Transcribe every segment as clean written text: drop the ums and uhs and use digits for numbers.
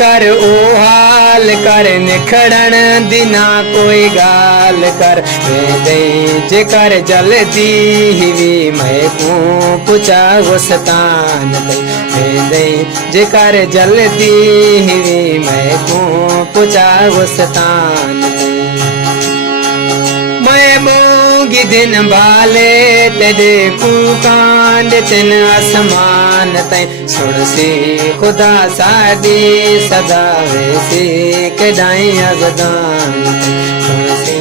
कर ओ हाल कर निखड़न दिना कोई गाल कर दे जेकर जल्दी ही मैं को पुचा गुस्तान दे जेकर जल्दी ही मैं को पुचा गुस्तान मैं बोगी दिन बाले तेरे कुकांड तिन आसमान तय सुन से खुदा सादी सदा वैसे कदाई अजदान सुन से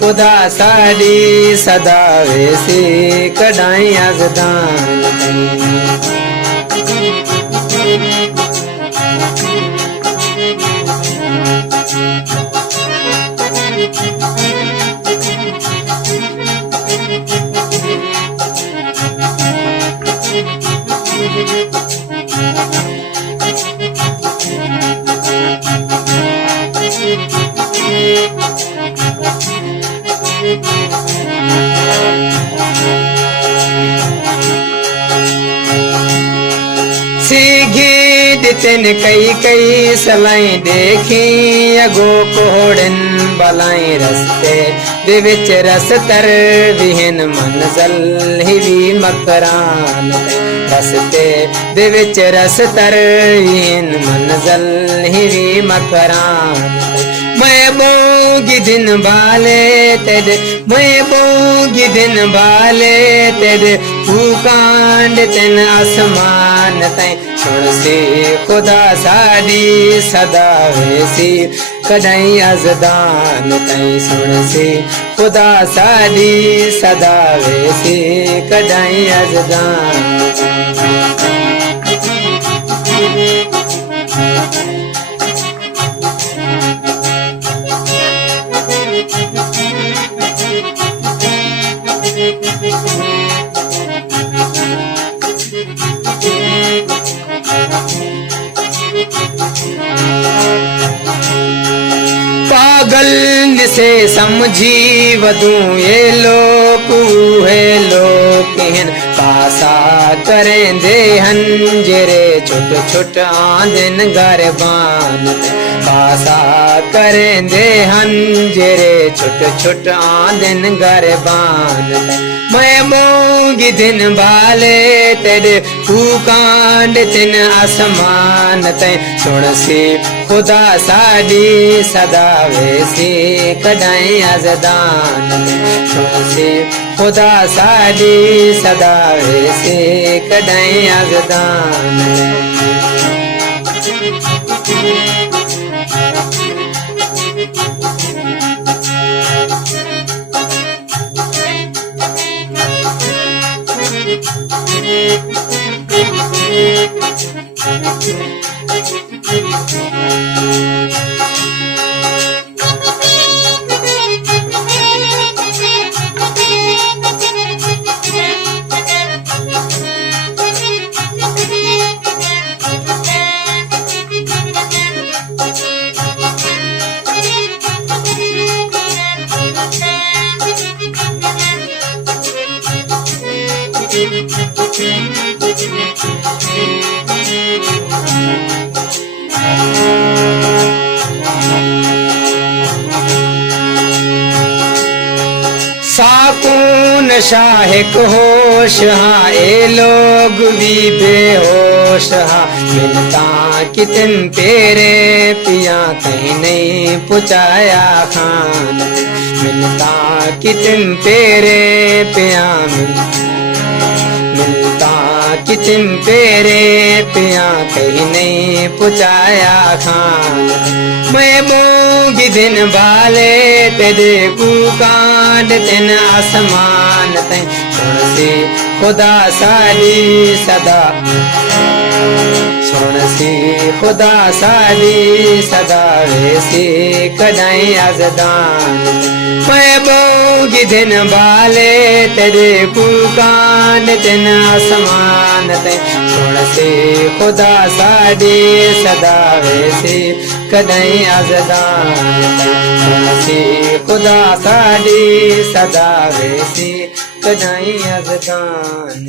खुदा सादी सदा वैसे कदाई अजदान तिन कई कई सलाई देखी अगो कोड़न बलाई रस्ते दे विच रस्तर विहन मंजल ही मकरान रस्ते दे विच रस्तर विहन मंजल ही मकरान मैं बोगी दिन बाले तेरे मैं बोगी दिन बाले तेरे फूकांड तिन आसमान तय सुन से खुदा सादी सदा वैसी कदाई अजदान तय सुन से खुदा सादी सदा वैसी कदाई अजदान पागल से समझी वधू ये लोग है लोग पासा करें दे हंजरे छोट छोट आंदन गरबान पासा करें दे हंजरे छोट छोट आंदन गरबान मैं बोगी दिन बाले तेरे फूकांड तिन आसमान तय सुन से खुदा सादी सदा वैसे कदाई अजदान सुन से खुदा सादी सदा वैसे कदाई अजदान साकून शाहिक होश हाँ ए लोग भी बेहोश हाँ मिलता कितन तेरे पिया कहीं नहीं पुचाया खान मिलता कितन तेरे पिया मिलता कितन तेरे पिया कहीं नहीं पुचाया खान मैं बोगी दिन बाले तेरे कुकांड तिन आसमान तय सुन से खुदा सादी सदा सुन से खुदा सादी सदा वैसे कदाई अजदान मैं बोगी दिन बाले तेरे कुकांड तिन आसमान तय सुन से खुदा सादी सदा वैसे कदाई अजदान सुन से खुदा सादी सदा वैसे कदाई अजदान।